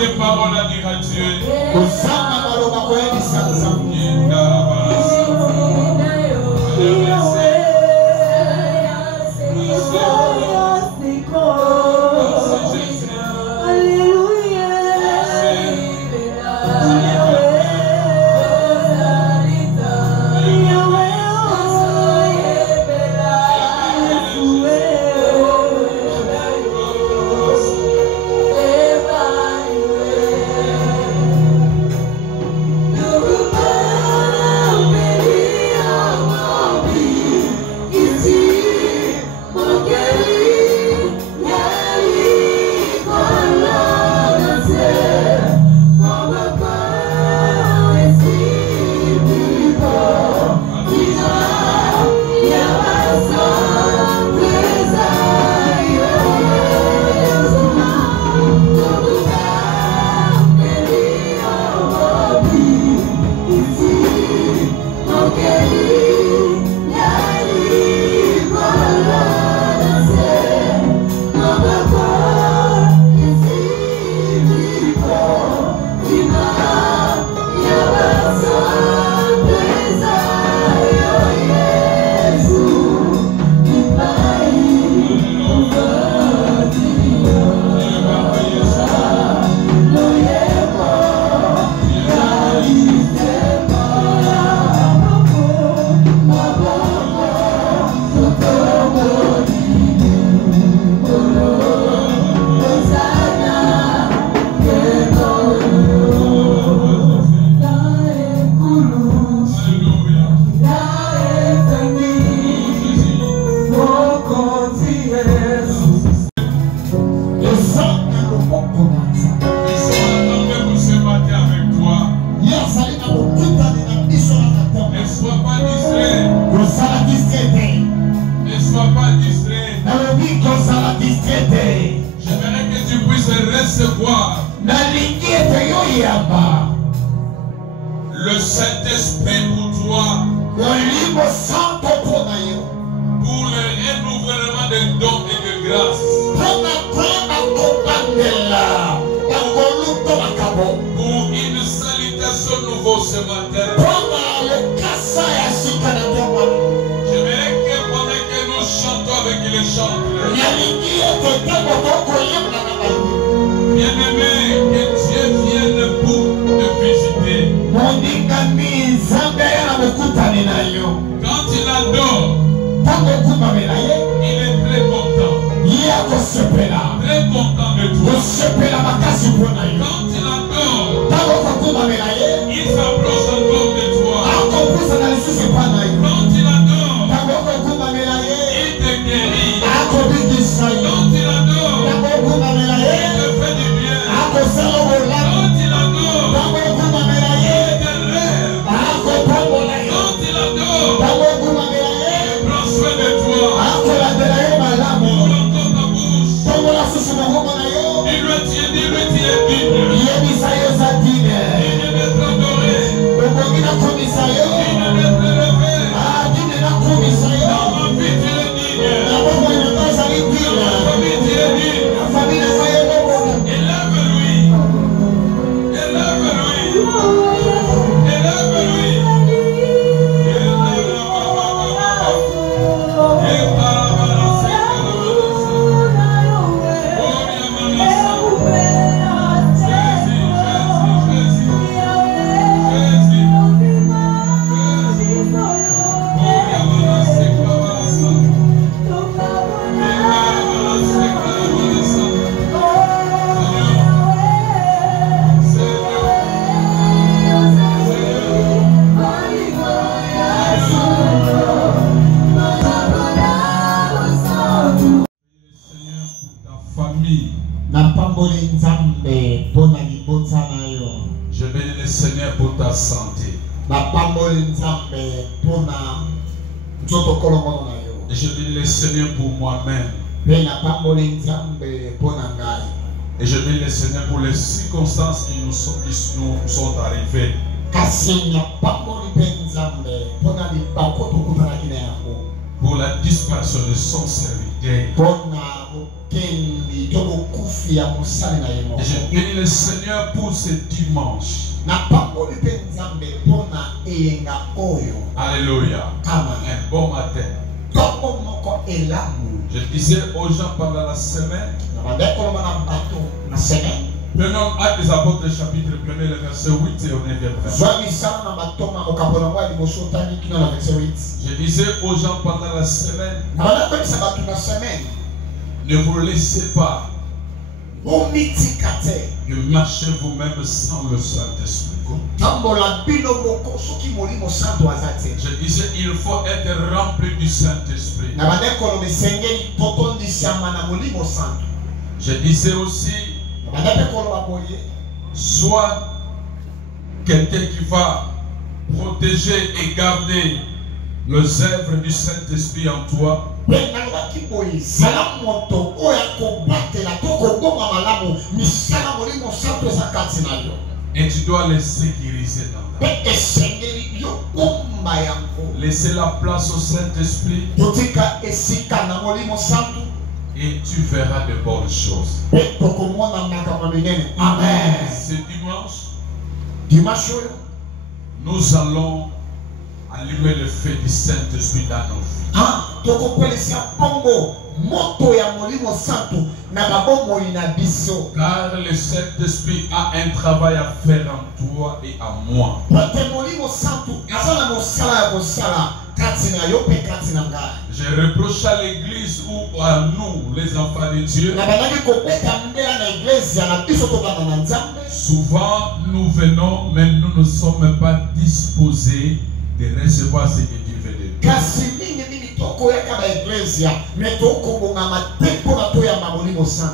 des paroles à dire à Dieu. Le Saint-Esprit pour toi, pour le renouvellement des dons et de grâce, pour une salutation nouveau ce matin. J'aimerais que pendant que nous chantons avec les chanteurs, bien-aimé, que Dieu vienne pour te visiter. Quand il adore, il est très content. Très content de toi. Quand il adore, il s'approche encore de toi. Quand il adore, il te guérit. Quand il adore, il te fait du bien. Quand il adore, il te lève. Quand il adore, il prend soin de toi. Ouvre encore ta bouche. Dis-lui tu es digne. Digne d'être adoré. Digne d'être élevé. Dans ma vie tu es digne. Dans ma famille tu es digne. Élève-lui. Élève-lui. Élève-lui. Je bénis le Seigneur pour ta santé. Et je bénis le Seigneur pour moi-même. Et je bénis le Seigneur pour les circonstances qui nous sont arrivées. Pour la disparition de son serviteur. je bénis le Seigneur pour ce dimanche. Alléluia. Un bon matin. Je disais aux gens pendant la semaine, prenons Actes des Apôtres chapitre 1er, le verset 8 et on est vers 20. Je disais aux gens pendant la semaine, ne vous laissez pas de marcher vous-même sans le Saint-Esprit. Je disais, il faut être rempli du Saint-Esprit. Je disais aussi, soit quelqu'un qui va protéger et garder les œuvres du Saint-Esprit en toi, et tu dois les sécuriser dans ta vie. Laissez la place au Saint-Esprit et tu verras de bonnes choses. Amen. Ce dimanche, nous allons allumer le feu du Saint-Esprit dans nos vies. Car le Saint-Esprit a un travail à faire en toi et en moi. Je reproche à l'Église ou à nous, les enfants de Dieu. Souvent nous venons, mais nous ne sommes pas disposés de recevoir ce que Dieu veut de nous.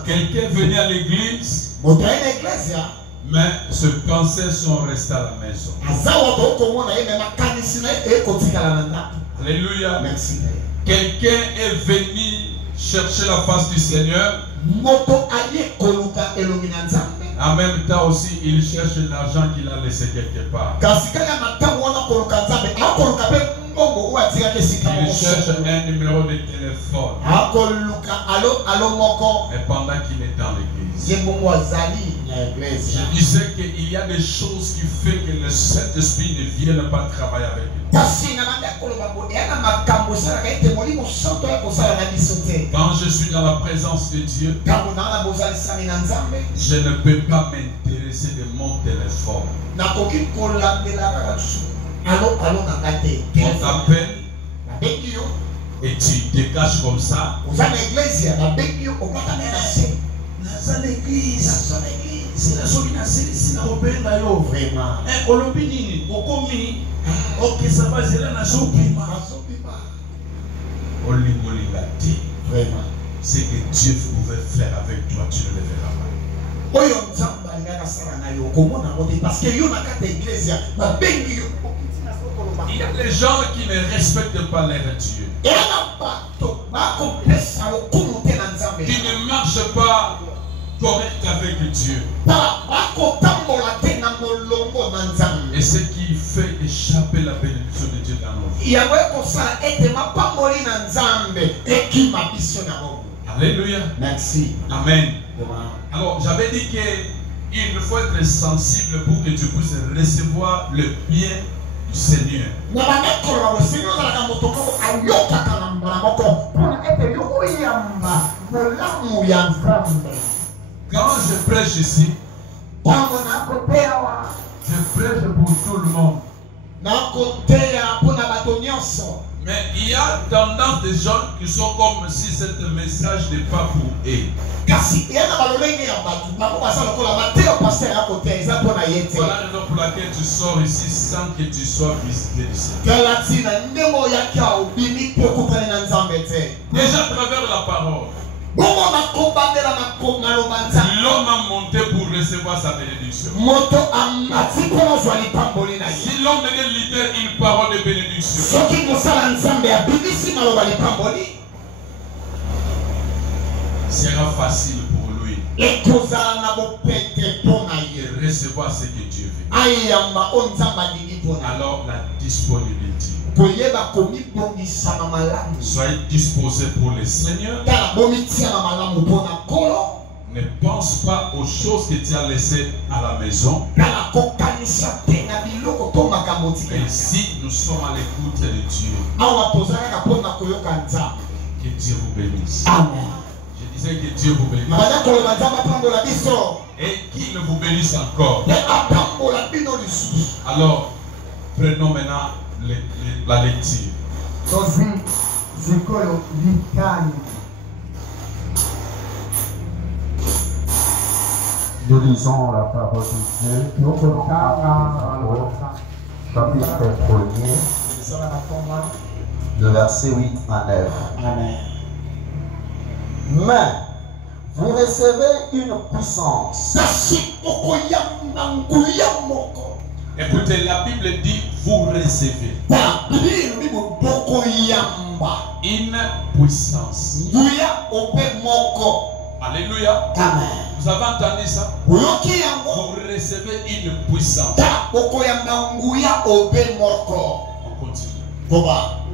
Quelqu'un venait à l'église, mais ses pensées sont restées à la maison. Alléluia. Merci. Quelqu'un est venu chercher la face du Seigneur. En même temps aussi, il cherche l'argent qu'il a laissé quelque part. Il cherche un numéro de téléphone. Mais pendant qu'il est dans l'église, je disais qu'il y a des choses qui font que le Saint-Esprit ne vienne pas travailler avec nous. Quand je suis dans la présence de Dieu, je ne peux pas m'intéresser de mon téléphone. On t'appelle et tu dégages comme ça. Ce que Dieu pouvait faire avec toi, tu ne le verras pas. Il y a des gens qui ne respectent pas leur Dieu. Qui ne marchent pas correct avec Dieu. Et ce qui fait échapper la bénédiction de Dieu dans nos vies. Alléluia. Merci. Amen. Alors, j'avais dit qu'il faut être sensible pour que tu puisses recevoir le bien du Seigneur. Quand je prêche ici, je prêche pour tout le monde. Mais il y a tendance des gens qui sont comme si ce message n'est pas pour eux. Voilà la raison pour laquelle tu sors ici sans que tu sois visité du Seigneur. Déjà à travers la parole, l'homme a monté pour recevoir sa bénédiction. Si l'homme ne libère une parole de bénédiction, sera facile pour lui de recevoir ce que Dieu veut. Alors la disponibilité. Soyez disposés pour le Seigneur. Ne pense pas aux choses que tu as laissées à la maison. Et si nous sommes à l'écoute de Dieu, que Dieu vous bénisse. Amen. Je disais que Dieu vous bénisse. Et qu'il ne vous bénisse encore. Alors, prenons maintenant la lecture. Nous lisons la parole de Dieu. Chapitre 1er, le verset 8 à 9. Amen. Mais vous recevez une puissance. Écoutez, la Bible dit vous recevez une puissance. Alléluia. Amen. Vous avez entendu ça? Vous recevez une puissance. On continue.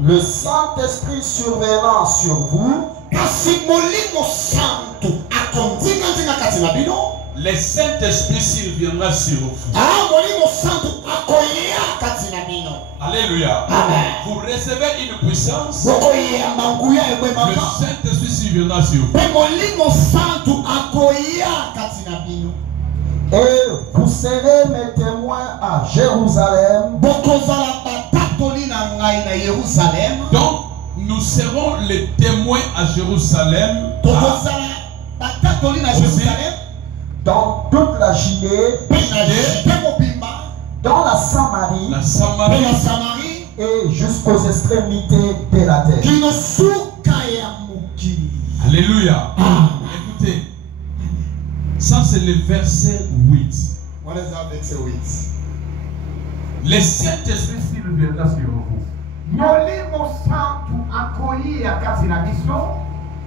Le Saint-Esprit survenant sur vous. Le Saint-Esprit surviendra sur vous. Alléluia. Amen. Vous recevez une puissance. Le Saint-Esprit surviendra sur vous. Et vous serez mes témoins à Jérusalem. Donc, nous serons les témoins à Jérusalem. Dans toute la Judée, dans la Samarie, et jusqu'aux extrémités de la terre. Alléluia. Écoutez, ça c'est le verset 8. Le Saint-Esprit surviendra sur vous.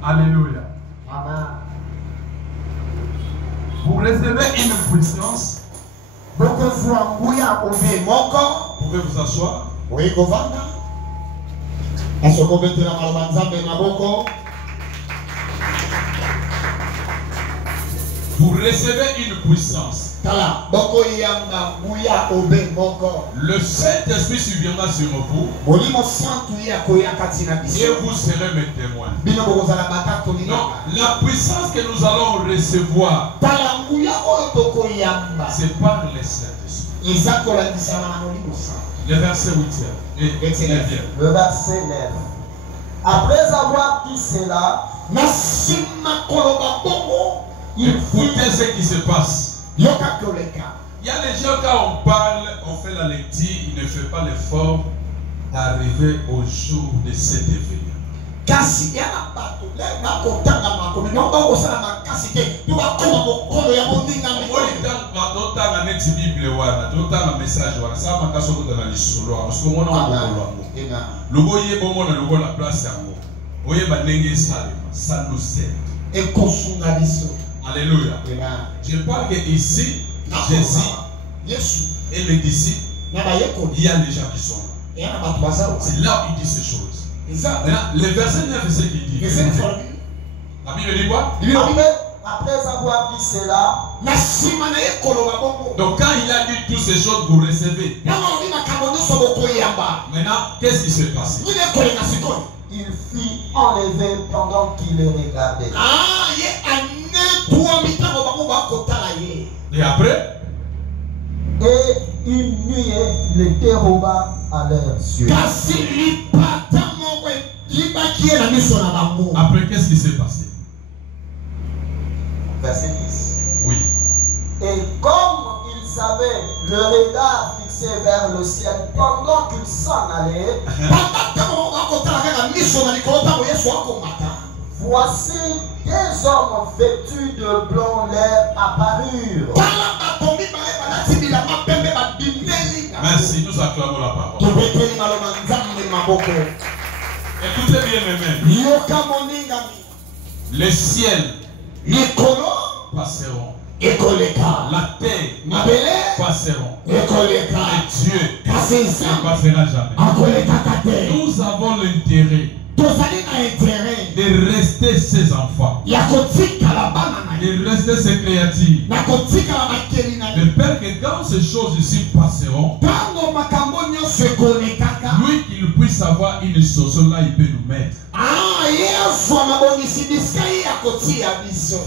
Alléluia. Amen. Vous recevez une puissance. Vous pouvez vous asseoir. Vous recevez une puissance. Le Saint-Esprit surviendra sur vous. Et vous serez mes témoins. Non, la puissance que nous allons recevoir, c'est par le Saint-Esprit. Le verset 8. Le verset 9. Après avoir dit cela, écoutez ce qui se passe. Il y a les gens, quand on parle, on fait la lecture, ils ne font pas l'effort d'arriver au jour de cet événement. Alléluia. Je parle que ici, Jésus et les disciples, il y a des gens qui sont là. C'est là où il dit ces choses. Maintenant, le verset 9, c'est ce qu'il dit. La Bible dit quoi? Après avoir dit cela, donc quand il a dit toutes ces choses, vous recevez. Maintenant, qu'est-ce qui s'est passé? il fut enlevé pendant qu'il le regardait. Et après? Et une nuée le déroba à leurs yeux. Après, qu'est-ce qui s'est passé? Verset 10. Oui. Et comme ils avaient le regard fixé vers le ciel pendant qu'ils s'en allaient, voici des hommes vêtus de blanc leur apparurent. Merci, nous acclamons la parole. Écoutez bien, mes mains. Les ciels passeront. Et La terre passeront. Mais Dieu ne passera jamais. Nous avons l'intérêt de rester ses enfants, de rester ses créatures. De peur que quand ces choses ici passeront, lui qu'il puisse avoir une chose là, il peut nous mettre.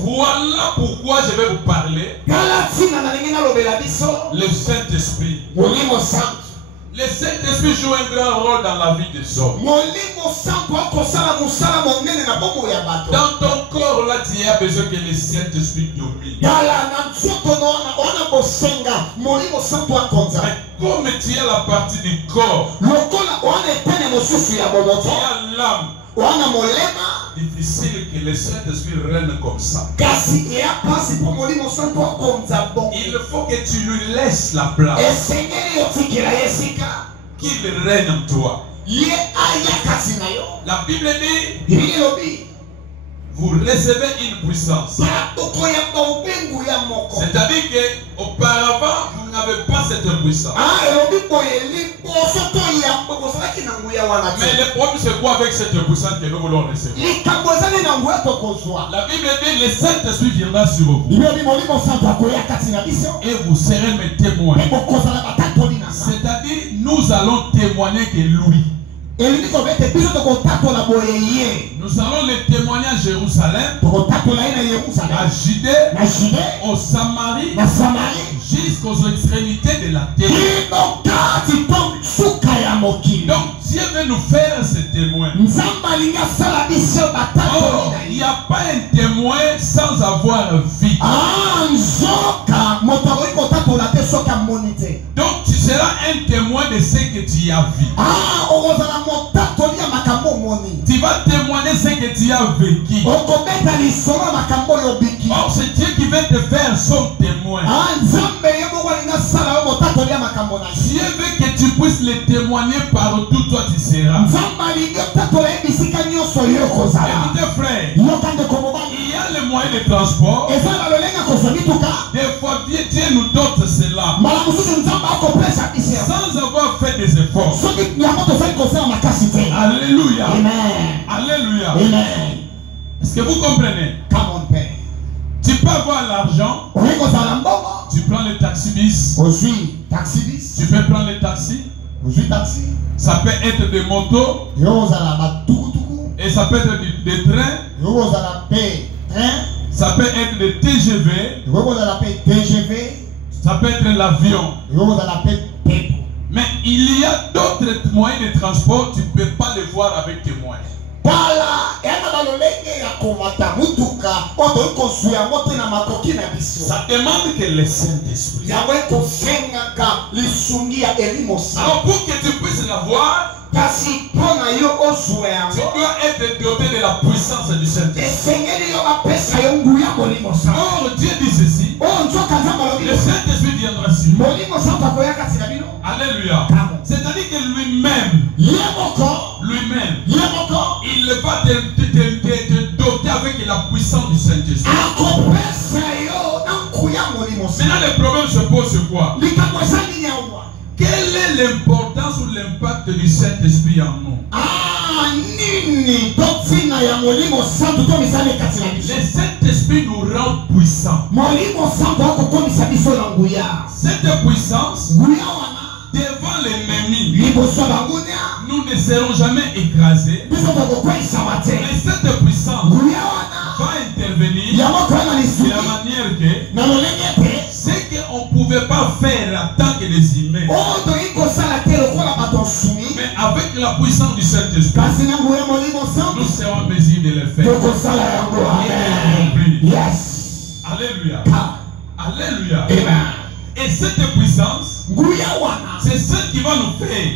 Voilà pourquoi je vais vous parler le Saint-Esprit. Le Saint-Esprit joue un grand rôle dans la vie des hommes. Dans ton corps, là, tu as besoin que le Saint-Esprit domine. Mais comme tu as la partie du corps, tu as l'âme. Difficile que le Saint-Esprit règne comme ça. Il faut que tu lui laisses la place. Qu'il règne en toi. La Bible dit, vous recevez une puissance. C'est-à-dire qu'auparavant, vous n'avez pas cette puissance. Mais le problème, c'est quoi avec cette puissance que nous voulons recevoir? La Bible dit, le Saint-Esprit viendra sur vous. Et vous serez mes témoins. C'est-à-dire, nous allons témoigner que lui. Nous allons les témoigner à Jérusalem, à Judée, au Samarie, jusqu'aux extrémités de la terre. Donc Dieu veut nous faire ce témoin. Oh, il n'y a pas un témoin sans avoir vie. Donc tu seras un témoin de ce que tu as vu. Tu vas témoigner ce que tu as vécu. Or c'est Dieu qui veut te faire son témoin. Dieu veut que tu puisses le témoigner partout toi tu seras. Écoutez frère, il y a le moyen de transport. Des fois Dieu nous donne cela sans avoir fait des efforts. Alléluia. Alléluia. Est-ce que vous comprenez? Tu peux avoir l'argent. Tu prends le taxi-bis. Tu peux prendre le taxi. Ça peut être des motos. Et ça peut être des trains. Ça peut être des TGV. Ça peut être l'avion. Mais il y a d'autres moyens de transport, tu ne peux pas les voir avec tes moyens. Ça demande que le Saint-Esprit. Alors pour que tu puisses l'avoir, tu dois être doté de la puissance du Saint-Esprit. Or Dieu dit ceci, le Saint-Esprit viendra sur nous. Alléluia. C'est-à-dire que lui-même, il va te doter avec la puissance du Saint-Esprit. Maintenant le problème se pose sur quoi? Quelle est l'importance ou l'impact du Saint-Esprit en nous? Le Saint-Esprit nous rend puissants. Cette puissance, devant l'ennemi, nous ne serons jamais écrasés. Mais cette puissance va intervenir de la manière que ce qu'on ne pouvait pas faire en tant que des humains. Mais avec la puissance du Saint-Esprit, nous serons en mesure de le faire. Yes. Alléluia. Alléluia. Et cette puissance, c'est ce qui va nous faire.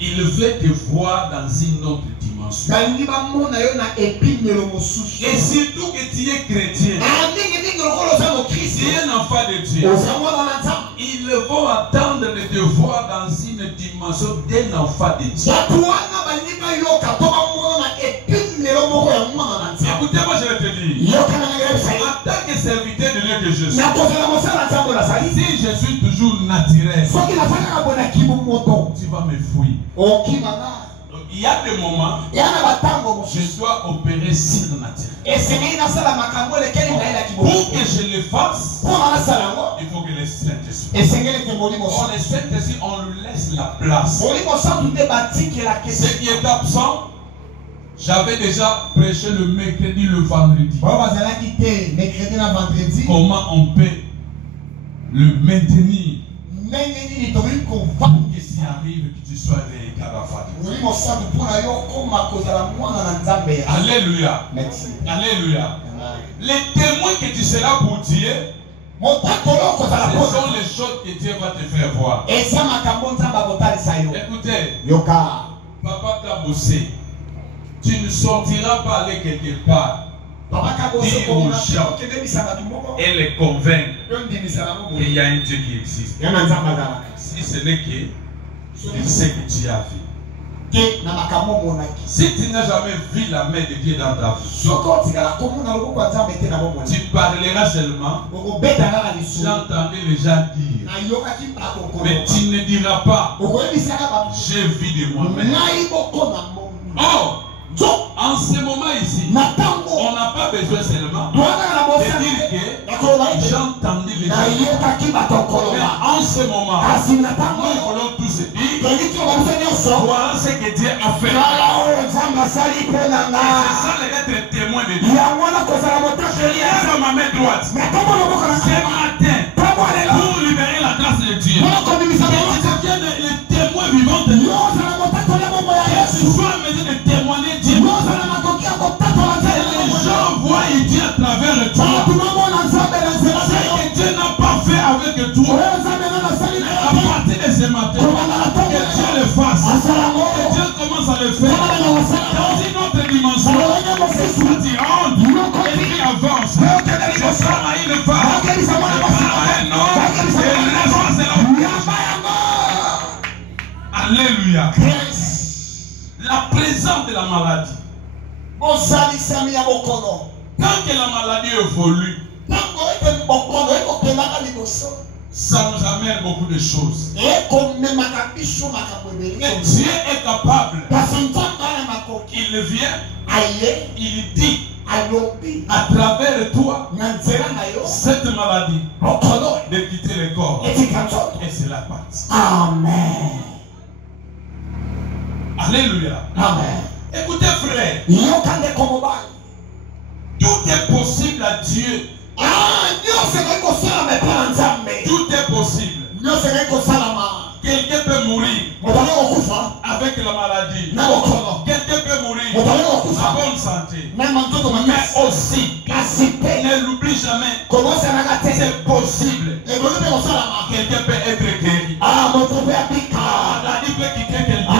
Il veut te voir dans une autre dimension. Et surtout que tu es chrétien, tu es un enfant de Dieu. Ils vont attendre de te voir dans une dimension d'un enfant de Dieu. Écoutez-moi, je vais te dire. En tant que que je suis, si je suis toujours naturel, tu vas me fuir. Il y a des moments je dois opérer surnaturel. Pour que je le fasse, il faut que le Saint-Esprit. On le Saint-Esprit, on lui laisse la place. Ce qui est absent, j'avais déjà prêché le mercredi, le vendredi. Comment on peut le maintenir pour que s'il arrive que tu sois Alléluia. Alléluia. Les témoins que tu seras pour Dieu, ce sont les choses que Dieu va te faire voir. Écoutez, papa t'a bossé. Tu ne sortiras pas aller quelque part. Dire aux gens et les convaincre qu'il y a un Dieu qui existe. Si ce n'est que ce que tu as vu. Si tu n'as jamais vu la main de Dieu dans ta vie, tu parleras seulement. Tu entendras les gens dire, mais tu ne diras pas, j'ai vu de moi-même. Oh! En ce moment ici, on n'a pas besoin seulement de dire que j'ai entendu les gens. Mais en ce moment, nous voulons tous se dire, voilà ce que Dieu a fait. C'est ça les témoins de Dieu. Je lève ma main droite ce matin pour libérer la grâce de Dieu. Les témoins vivants de Dieu. Tu sois en mesure de témoigner Dieu. Les gens voient Dieu à travers toi. Ce que Dieu n'a pas fait avec toi, à partir de ce matin, que Dieu le fasse. Que Dieu commence à le faire. Dans une autre dimension, ça t'irande et qui avance. C'est ça, il le fait. Alléluia. La présence de la maladie. Quand que la maladie évolue, ça nous amène beaucoup de choses. Et Dieu est capable. Il vient, il dit à travers toi cette maladie de quitter le corps. Et c'est la partie. Amen. Alléluia. Amen. Écoutez frère, tout est possible à Dieu. Tout est possible. Quelqu'un peut mourir avec la maladie. Quelqu'un peut mourir en bonne santé. Mais aussi, ne l'oublie jamais, c'est possible. Quelqu'un peut être guéri. Maladie peut quitter quelqu'un.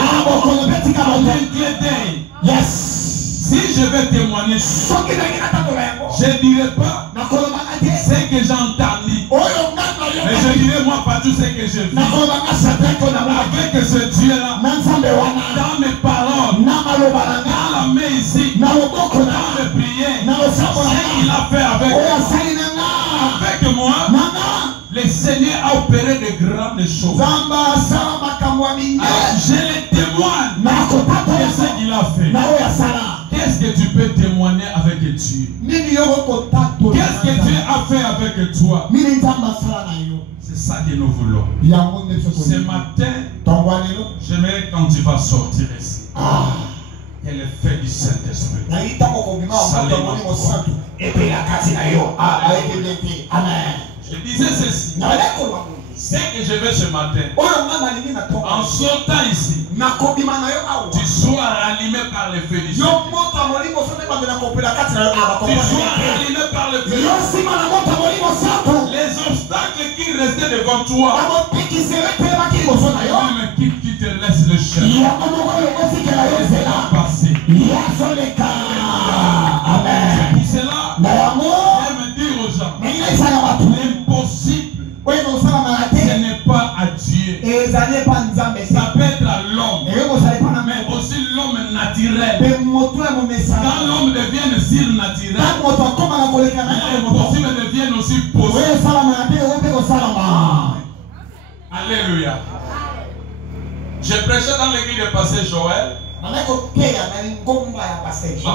Yes. Si je vais témoigner, je ne dirai pas ce que j'ai entendu, mais je dirai moi pas tout ce que j'ai vu. Avec ce Dieu-là, dans mes paroles, dans la main ici, dans mes prières, ce qu'il a fait avec moi, le Seigneur a opéré de grandes choses. Alors, je le témoigne de ce qu'il a fait. Qu'est-ce que tu peux témoigner avec Dieu? Qu'est-ce que Dieu a fait avec toi? C'est ça que nous voulons. Ce matin, j'aimerais quand tu vas sortir ici, que le fait du Saint-Esprit. Amen. Je disais ceci. Ce que je veux ce matin, en sortant ici, tu sois rallumé par le feu du Saint-Esprit. Tu sois rallumé par le feu. Les obstacles qui restaient devant toi, même qui te laisse le chemin, c'est passé. Amen. C'est pour cela, j'aime dire aux gens, l'impossible, ce n'est pas à Dieu. Ça peut être à l'homme, mais aussi l'homme naturel. Quand l'homme devient surnaturel, l'impossible devient aussi possible. Alléluia. J'ai prêché dans l'église de Pasteur Joël en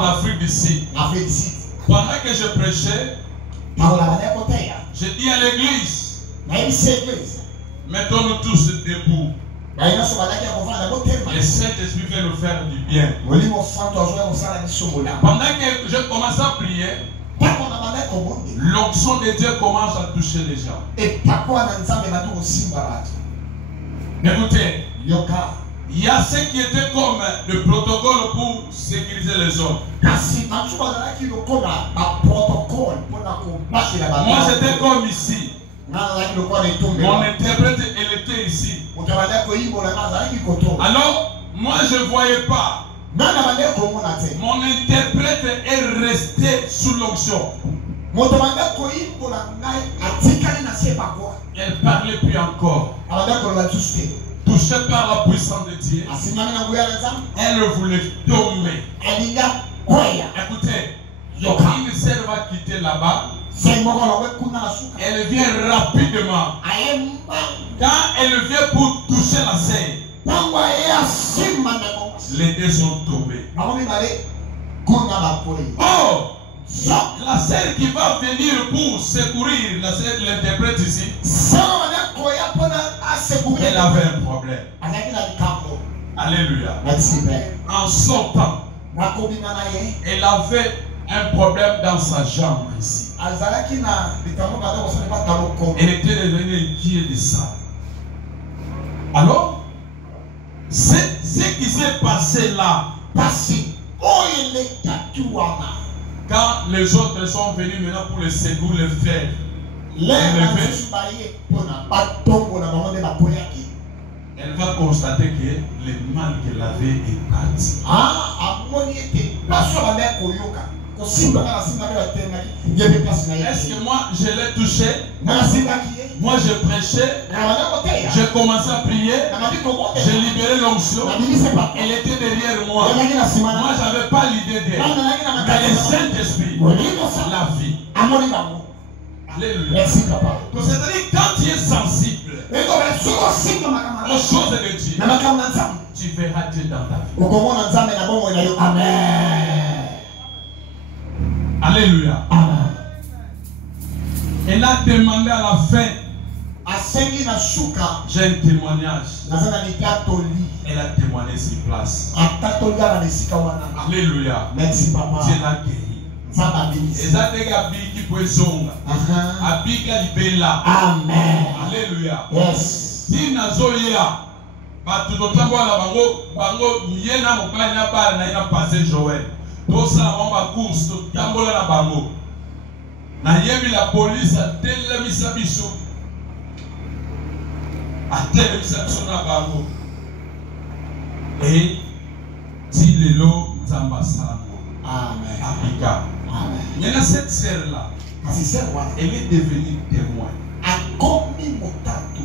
Afrique du Sud. Pendant que je prêchais, j'ai dit à l'église, mettons-nous tous debout. Le Saint-Esprit veut nous faire du bien. Pendant que je commence à prier, l'onction de Dieu commence à toucher les gens. Écoutez, il y a ce qui était comme le protocole pour sécuriser les hommes. Moi j'étais comme ici. Mon interprète elle était ici. Alors moi je ne voyais pas. Mon interprète est resté sous l'onction. Elle ne parlait plus encore. Touchée par la puissance de Dieu, elle voulait tomber. Écoutez, une sœur va quitter là-bas. Elle vient rapidement. Quand elle vient pour toucher la sœur, les deux sont tombés. Oh! La sœur qui va venir pour secourir, la sœur l'interprète ici, elle avait un problème. Alléluia. En sortant, elle avait un problème dans sa jambe ici. Elle était devenue inquiète de ça. Alors, ce qui s'est passé là, quand les autres sont venus maintenant pour le secours, le faire, elle va constater que le mal qu'elle avait est parti. Est-ce que moi je l'ai touché? Moi je prêchais, j'ai commencé à prier, j'ai libéré l'onction, elle était derrière moi. Moi j'avais pas l'idée d'elle. Mais le Saint-Esprit, la vie. Alléluia. Merci papa. C'est-à-dire quand tu es sensible aux choses de Dieu, tu verras Dieu dans ta vie. Amen. Alléluia. Amen. Elle a demandé à la fin. J'ai un témoignage. Elle a témoigné sur place. Alléluia. Merci papa. Dieu l'a guéri. Amen. Alléluia. Yes. Si nazoya batu totambola bango yena mokanya bana na ina passer Joël. Tosala ba course totambola na bango. Na yebi la police a telemisa biso. A telemisa biso na bango. Et si lelo nzamba sango. Amen. Africa. Amen. Il y a cette sœur-là. Elle est devenue témoin.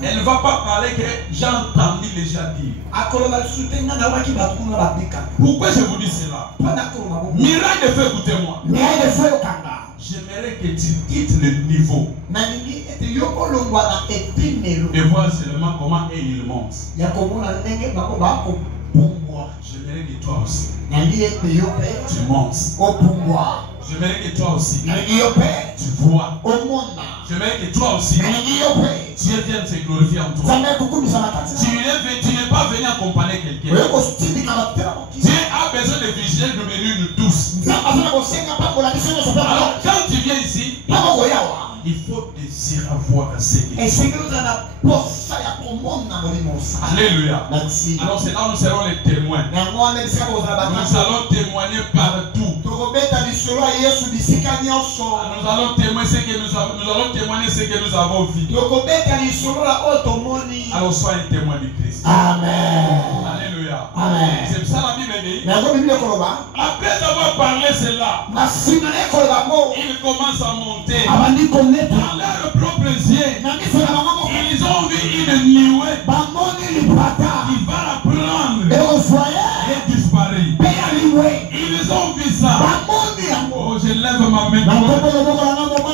Elle ne va pas parler que j'ai entendu les gens dire. Pourquoi je vous dis cela? Miracle de feu, écoutez-moi. J'aimerais que tu quittes le niveau et voir seulement comment il monte. J'aimerais que toi aussi tu montes. J'aimerais que toi aussi tu vois. J'aimerais que toi aussi Dieu vienne se glorifier en toi. Tu n'es pas venu accompagner quelqu'un. Dieu a besoin de vigier de venir nous tous. Alors quand tu viens ici, il faut désirer voir ce qui est. Alléluia. Merci. Alors c'est là où nous serons les témoins. Nous allons témoigner partout. Nous allons témoigner ce que nous avons vu. Alors sois un témoin de Christ. Amen. Alléluia. Amen. C'est ça la Bible dit. Après avoir parlé cela, il commence à monter. Dans leurs propres yeux, ils ont vu une nuée qui va la prendre et disparaît. Ils ont vu ça. Oh, je lève ma main.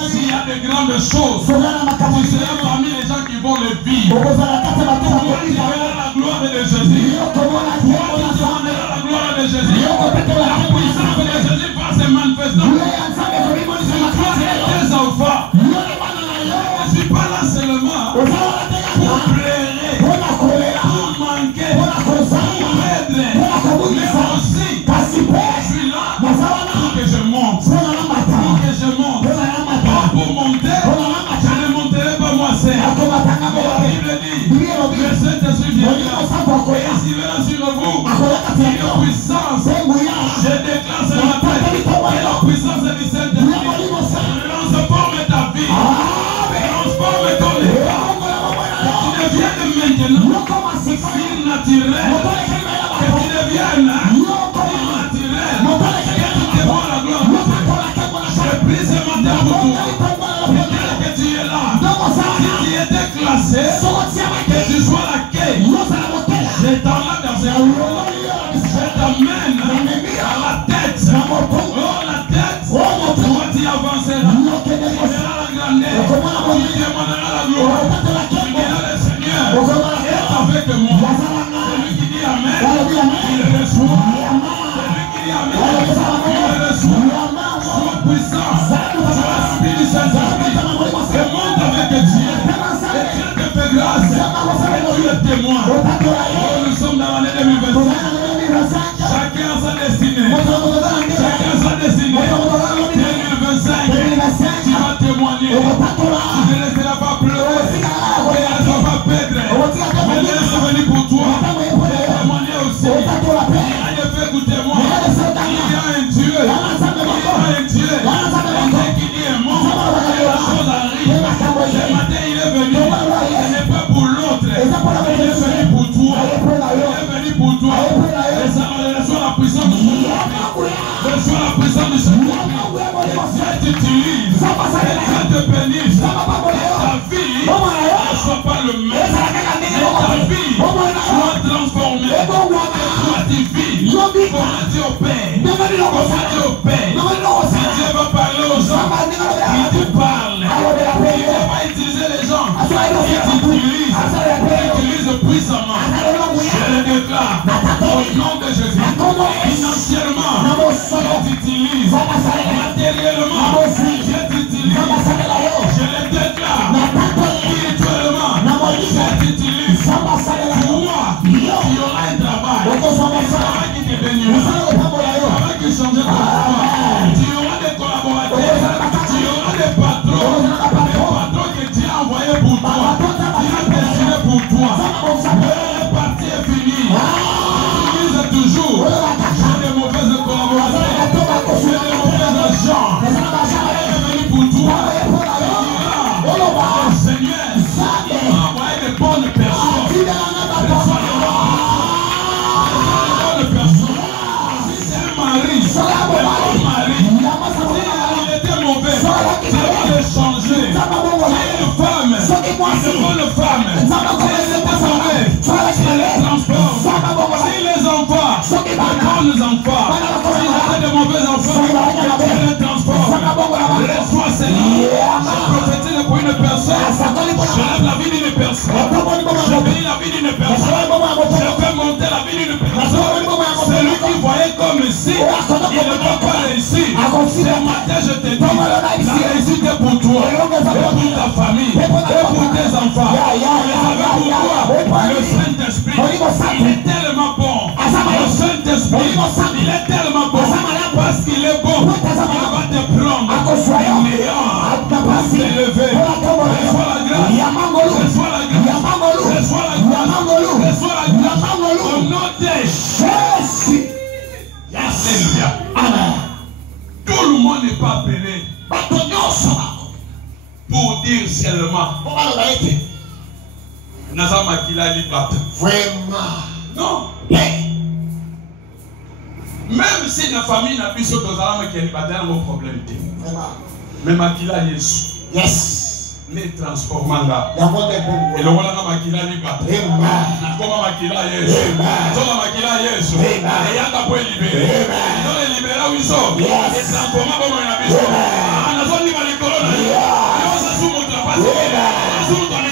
S'il y a de grandes choses, tu seras parmi les gens qui vont devons le vivre. Pour pouvoir libérer la gloire de Jésus. Pour pouvoir libérer la gloire de Jésus. La puissance de Jésus va se manifester. Je crois que tes enfants. Je ne suis pas là seulement pour pleurer, pour manquer, pour perdre, mais aussi je suis là pour que je monte. Pour que je monte. Pas pour monter, je ne monterai pas moi seul. La Bible dit, le Saint-Esprit viendra et s'il viendra sur vous, et la puissance, je déclare ce matin, et la puissance du Saint-Esprit transforme ta vie, transforme ton état, que tu deviennes maintenant surnaturel, que tu deviennes surnaturel, que tu te vois la gloire de Dieu. Je prie ce matin pour toi, peut-être que tu es là, si tu étais classé, que tu sois la quai, je t'enlève dans ce monde, je t'amène à la tête, oh la tête, toi tu avanceras, tu verras la grandeur, tu demanderas la gloire, tu diras le Seigneur est avec moi, celui qui dit Amen, il le reçoit, celui qui dit Amen, il le reçoit, sois puissant, sois rempli du Saint-Esprit, et monte avec Dieu, et Dieu te fait grâce, et tu es témoin. Oh, nous sommes dans l'année 2025, chacun a sa destinée, chacun a sa destinée, 2025, tu vas témoigner, tu ne laisseras pas pleurer, tu ne laisseras pas perdre, mais Dieu est venu pour toi, et témoigner aussi, il a fait écoutez-moi, il y a un Dieu, il y a un Dieu, et dès qu'il est mort, la chose arrive, ce matin il est venu, ce n'est pas pour l'autre, il est venu pour toi, il est venu pour toi, et ça va reçoit la puissance du Saint-Esprit, reçoit la puissance du Saint-Esprit, Dieu t'utilise, Dieu te bénisse, ta vie ne soit pas le même, mais ta vie soit transformée, toi tu vis, comment Dieu opère, si Dieu va parler aux gens, il te parle, il ne va pas utiliser les gens, il t'utilise puissamment, je le déclare, au nom de Jésus, financièrement, Dieu t'utilise, matériellement, Dieu t'utilise, je le déclare, spirituellement, Dieu t'utilise, toi, tu auras un travail, qui te bénira, travail qui changera ton histoire, tu auras des collaborateurs, tu auras des patrons que Dieu a envoyés pour toi, Dieu a destiné pour toi, le parti est fini, tu utilises toujours, j'ai des mauvaises collaborateurs, j'ai des mauvais agents, il est venu pour toi, le Seigneur a envoyé des bonnes personnes, reçois les bonnes personnes, si c'est un mari, un bon mari, s'il était mauvais, Dieu va le changer, si une femme, une bonne femme, si elle était mauvais, il les transforme, si les enfants, de bons enfants, si c'était de mauvais enfants, Dieu les transforme, reçois Seigneur, je prophétise pour une personne, je lève la vie d'une personne, je bénis la vie d'une personne, je fais monter la vie d'une personne, celui qui voyait comme ici, il ne va pas réussir, ce matin je te dis, la réussite est pour toi, et pour ta famille, et pour tes enfants, vous savez pourquoi? Le Saint-Esprit, il est tellement bon, le Saint-Esprit, il est tellement bon, parce qu'il est bon, il va te prendre, néant, pour t'élever, reçois la grâce, reçois la grâce, reçois la grâce, reçois la grâce, au nom de Jésus. Alléluia. Amen. Tout le monde n'est pas appelé pour dire seulement Nazama Kila Libata. Vraiment. Non. Même si la famille n'a plus sur ton âme qui est libataire, mon problème. Mais Makila Yesu. Yes. Les transformants là. Et le voilà Makila Libata. Comment Makila Yesu. Comment Makila Yesu. Et Yaka peut libérer. Ils ont les libérés où ils sont. Les transformants comme un abysse. On a son niveau de corona. On a son monde la face. On a son monde de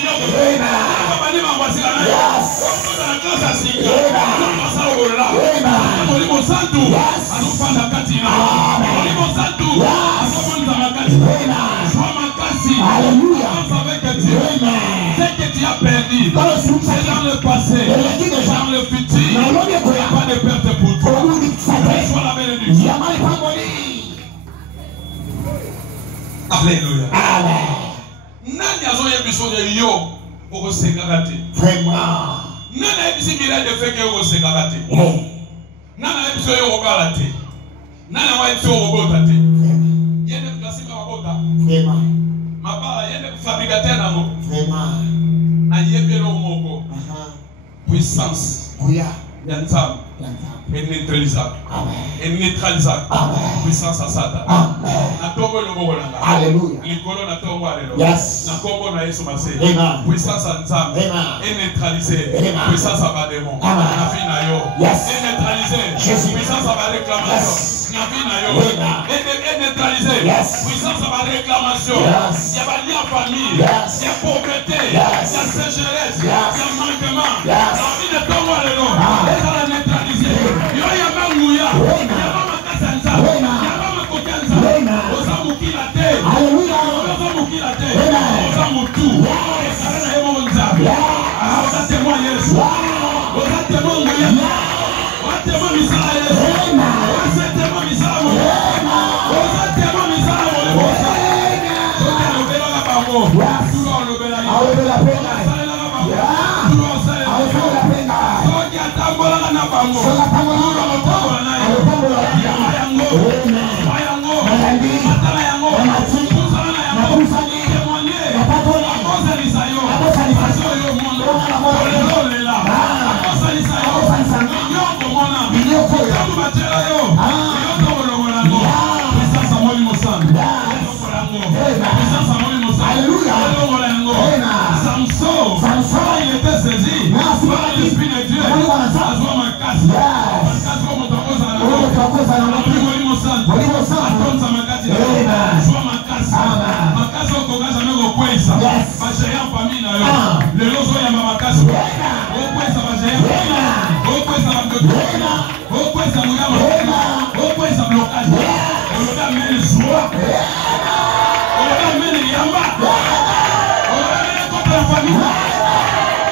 Santu. Alufanda katina. Molimo Santu. Alufanda makati. Sois makasi. Alléluia. Avance avec Dieu. Ce que tu as perdu, c'est dans le passé. Dans le futur, il n'y a pas de perte pour toi. Sois la bénédiction. Alléluia. Amen. Nani azo yebiso de yo oko sekagate. Vraiment. Nani yebisi kila de feke oko sekagate. Nani yebiso yo obalate. Nani wa yebiso obotate. Yende klasima wabota. Vraiment. Mabala yende fabricateur namo. Vraiment. Na yebelo moko. Puissance. Oya. Yantam. Et neutralisable. Et neutralisable. Puissance à Satan. Alléluia. Yes. Puissance à Nzam. Et neutralisé. Puissance à Badémon. Yes. Et neutralisé. Puissance à ma réclamation. Et neutralisé. Puissance à ma réclamation. Il y a pas de famille. Il y a pauvreté. Il y a sécheresse. Il y a manquement. La vie de ton roi le nom. Et ça la neutralisé. Il y a Mangouya. Il y a Makasanza. Il y a Makakokanza. Osamukila te. Osamukila te. Osamutu. Osamonza. Osatemwa Yesu. Osatemwa Nguya. Osatemwa Misala Yesu. Osatemwa Misala Yesu. Osatemwa Misala Yesu. Soka lobela la bango. Tulo lobela Yesu. Lobela pena. Tulo sale. Lobela pena. Soka tambola na bango. Soka tambola na bango. Yango. Yango. Matala yango. Kusana yango. Témoigner. Akosa lisayo. Akosa yo mondo. Olelela. Akosa lisayo. Nyoko mona. Nyoko batela yo. Nyoko bolongola ngo. Puissance amoli mosanda. Puissance amoli mosanda. Alléluia. Samson. Il était saisi par l'esprit de Dieu. Azwa makasi. Makasi ko motokoza na ngo. Amoli mosanda. Atonza makasi. Azwa makasi. Makasi okokaza meko kwesa. Bashaya famille na yo. Lelo zo ya makasi. Okwesa bashaya. Okwesa badodo. Okwesa muyama. Okwesa blocage. Oloda mene joie. Oloda mene yamba. Oloda mene kota la famille.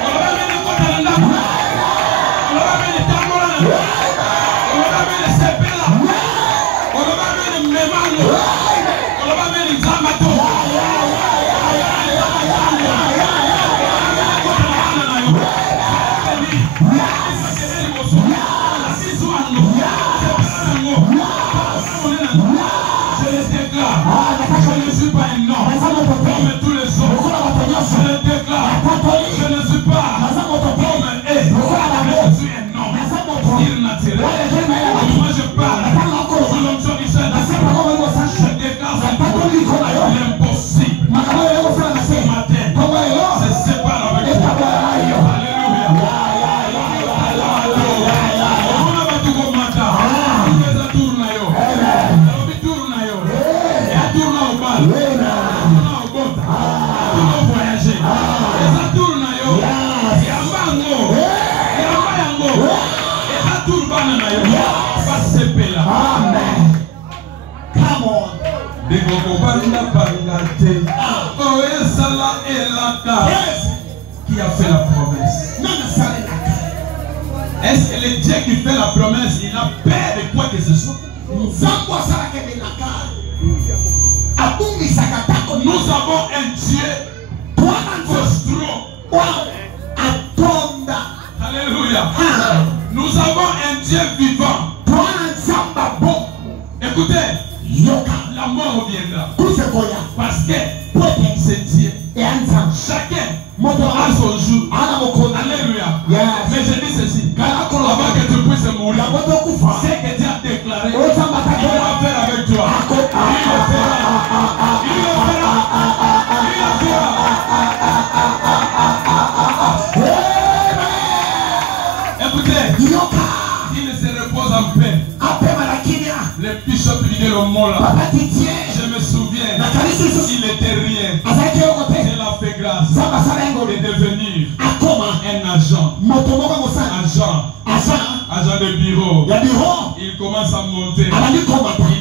Oloda mene kota la ndako. Oloda mene tambola na. Oloda mene sepela. Oloda mene mlemango. Oloda mene nzambato. Je ne suis pas un homme comme tous les autres. Je le déclare. Je ne suis pas comme un mais je suis un homme surnaturel. Moi je parle sous l'onction du Saint-Esprit. Je déclare l'impossible. Ce matin, se sépare avec toi. Alléluia. On a battu comme matin. Tous les atours na yo. Qui a fait la promesse? Est-ce que le Dieu qui fait la promesse, il a peur de quoi que ce soit? Nous avons un Dieu costaud. Alléluia. Nous avons un Dieu vivant. Écoutez, la mort reviendra. Parce que c'est Dieu. Chacun a son jour. Alléluia. Mais je dis ceci. Avant que tu puisses mourir, c'est que Dieu a déclaré. Il va faire avec toi. Il le fera. Il le fera. Il le fera. Écoutez, il se repose en paix. Le bishop dit le mot là. Je me souviens, il était rien. Dieu l'a fait grâce de devenir un agent agent de bureau. Il commence à monter. Il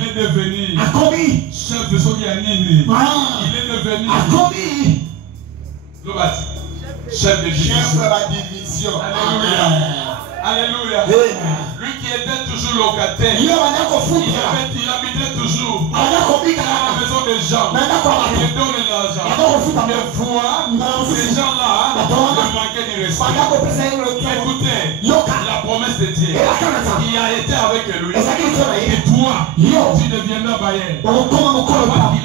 est devenu chef de Sogianini. Il est devenu chef de division. Alléluia. Alléluia. Lui qui était toujours locataire, il habitait toujours dans la maison des gens. Il donne l'argent. Des fois, ces gens-là ne manquaient du respect. Écoutez, la promesse de Dieu qui a été avec lui. Et toi, tu deviendras bailleur. Avant qu'il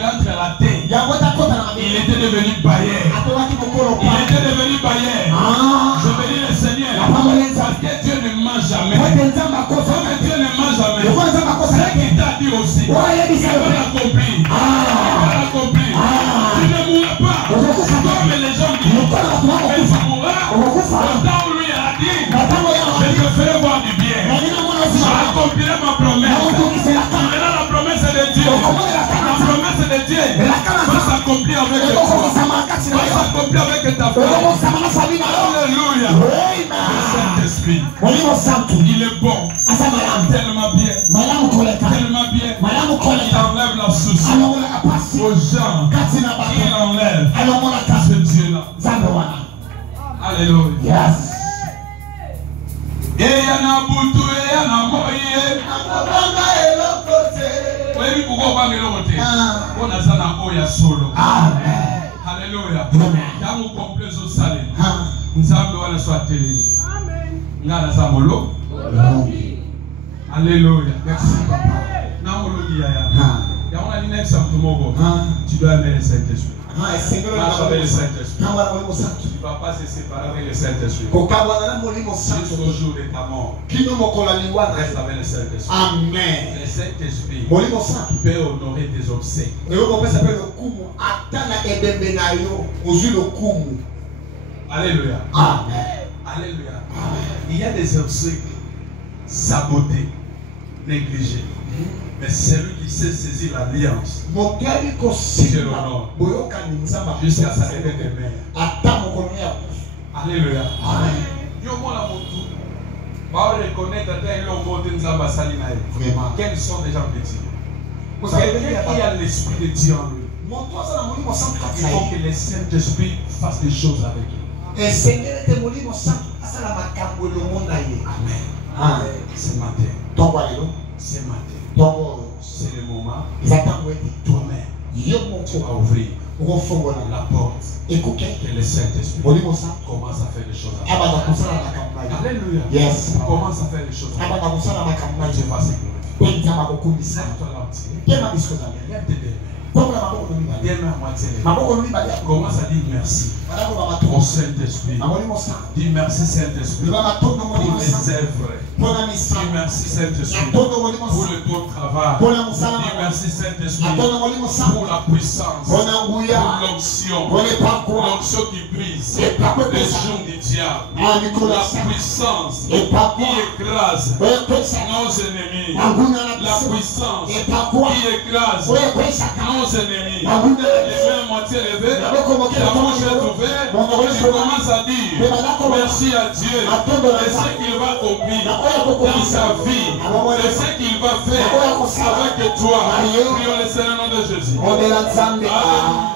entre à la terre, il était devenu bailleur. Il était devenu bailleur. Je bénis le Seigneur. Parce que Dieu ne ment jamais. Comme Dieu ne ment jamais. Ce qu'il t'a dit aussi, il va l'accomplir. Il va l'accomplir. Tu ne mourras pas. Comme les gens disent. Mais tu mourras. Autant lui a dit, je te ferai voir du bien. Je accomplirai ma promesse. Maintenant la promesse de Dieu. La promesse de Dieu va s'accomplir avec toi. Va s'accomplir avec ta famille. Alléluia. Le Saint-Esprit, il est bon. Tellement bien. Tellement bien. Il enlève la souci aux gens. Il enlève ce Dieu-là. Alléluia. Yes. Et yana butu et yana moye. Oui, pourquoi pas me l'ôter? On a ça dans Oya solo. Amen. Alléluia. Quand vous comprenez au salé, nous savons que soit télé. Amen. Ngana samolo. Alléluia. Merci papa. Namolo diaya. Ya on a dit next samedi mogo. Tu dois aimer le Saint-Esprit. Marche avec le Saint-Esprit. Tu ne vas pas se séparer avec le Saint-Esprit. Jusqu'au jour de ta mort. Reste avec le Saint-Esprit. Amen. Le Saint-Esprit peut honorer tes obsèques. Alléluia. Amen. Alléluia. Il y a des obsèques sabotées, négligées. Mais celui qui sait saisir l'alliance, c'est l'honneur. Jusqu'à sa dernière demeure. Alléluia. Amen. Quels sont les gens de Dieu? Vous savez qu'il y a l'Esprit de Dieu en lui. Il faut que le Saint-Esprit fasse des choses avec lui. Amen. Ce matin. Ce matin. C'est le moment. Toi-même, tu vas ouvrir la porte et que le Saint-Esprit commence à faire des choses avec toi. Alléluia. Yes. Commence à faire des choses avec toi. Dieu va se glorifier. Lève-toi l'entier. Lève tes deux mains. Deux mains à moitié. Commence à dire merci au Saint-Esprit. Dis merci Saint-Esprit pour les œuvres. Dis merci Saint-Esprit pour le bon travail. Dis merci Saint-Esprit pour la puissance, pour l'onction. L'onction qui brise les jours du diable. La puissance qui écrase nos ennemis. La puissance qui écrase nos ennemis. Les mains à moitié levées, la bouche est ouverte. Tu commences à dire merci à Dieu de ce qu'il va accomplir dans sa vie, de ce qu'il va faire avec toi. Prions le Seigneur au nom de Jésus. Alléluia.